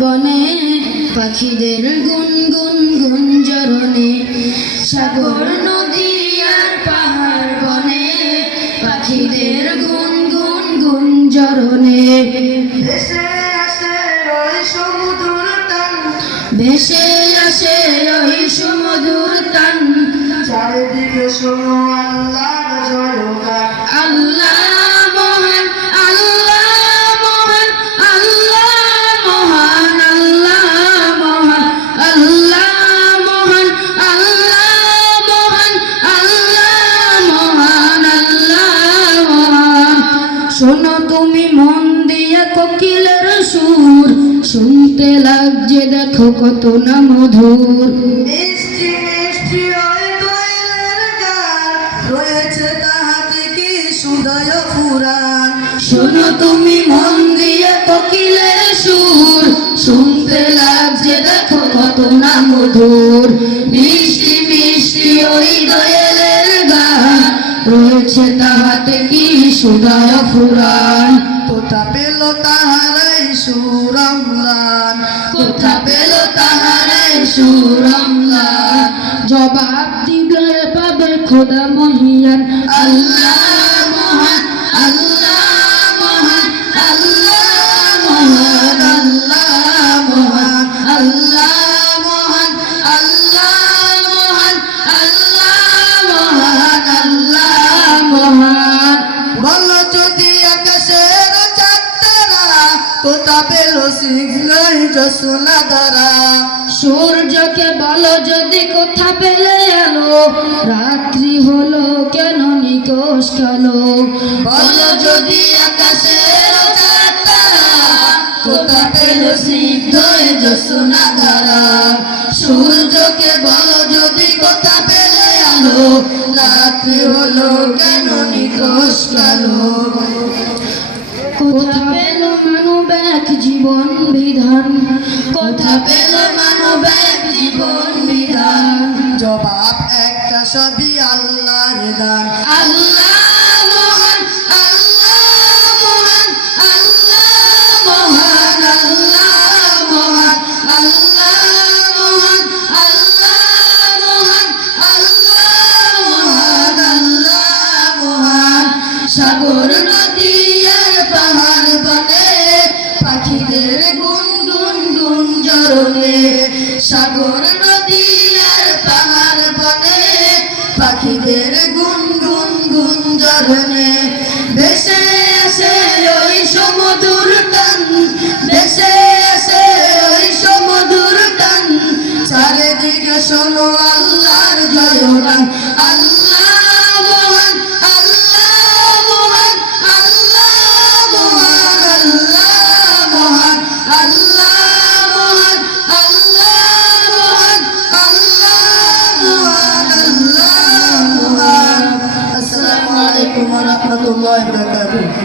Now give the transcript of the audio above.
বনে পাখিদের গুনগুন গুঞ্জরণে, সাগর নদী আর পাহাড় বনে পাখিদের গুনগুন গুঞ্জরণে। ভেসে আসে ওই সমুদ্র টান, ভেসে আসে ওই সুমধুর তান, চারিদিকে শোনো আল্লাহর জয়গান। আল্লাহ মহান, আল্লাহ মহান, আল্লাহ মহান, আল্লাহ মহান, আল্লাহ মহান, আল্লাহ মহান, আল্লাহ মহান, আল্লাহ মহান। শোনো তুমি মন দিয়া কোকিলের সুর, শুনতে লাগছে দেখো কত না মধুর। মিষ্টি মিষ্টি ওই দোয়েলের গান, রয়েছে তাহাতে কি সুদয় ফুরান। শোনো তুমি মন দিয়ে কোকিলের সুর, শুনতে লাগছে দেখো কত না মধুর। মিষ্টি মিষ্টি ওই দোয়েলের গান, রয়েছে তাহাতে কি সুদয় ফুরান। কোথা পেল তাহারাই সুরমলান, কোথা পেল তাহারাই সুরমলান। জবাব দিবে পাবে খোদা মহিয়ান, আল্লাহ মহান, আল্লাহ মহান, আল্লাহ মহান, আল্লাহ মহান, আল্লাহ মহান, আল্লাহ মহান, আল্লাহ মহান, আল্লাহ মহান। বলো যদি আকাশের চাঁদতারা, কোথা পেল শীঘ্রই জোছনা ধারা। সূর্যকে বলো যদি কোথা পেলে এলো, রাত্রি হলো কেন নিকোষ কালো। বলো যদি আকাশের চাঁদতারা, কোথা পেল শীঘ্রই জোছনা ধারা। সূর্যকে বলো যদি কোথা পেলে আলো, রাত্রি হলো কেন নিকোষ কালো। কোথা পেল মানব এক জীবন বিধান, কোথা পেল মানব এক জীবন বিধান। জবাব একটা সবই আল্লাহর দান। আল্লাহ মহান, আল্লাহ মহান, আল্লাহ মহান, আল্লাহ মহান, আল্লাহ মহান, আল্লাহ মহান, আল্লাহ মহান, আল্লাহ মহান। সাগর নদী আর পাহাড় বনে পাখিদের গুনগুন গুঞ্জরণে, সাগর নদী আর পাহাড় বনে পাখিদের গুনগুন গুঞ্জরণে। ভেসে আসে ওই সমুদ্র টান, ভেসে আসে ওই সমুদ্র টান, চারিদিকে শোনো আল্লাহর জয়গান। আল্লাহ মহান, আল্লাহ মহান, আল্লাহ মহান, আল্লাহ মহান, আল্লাহ মহান, আল্লাহ মহান, আল্লাহ মহান, আল্লাহ মহান। আসসালামু আলাইকুম ওয়া রাহমাতুল্লাহি ওয়া বারাকাতুহু।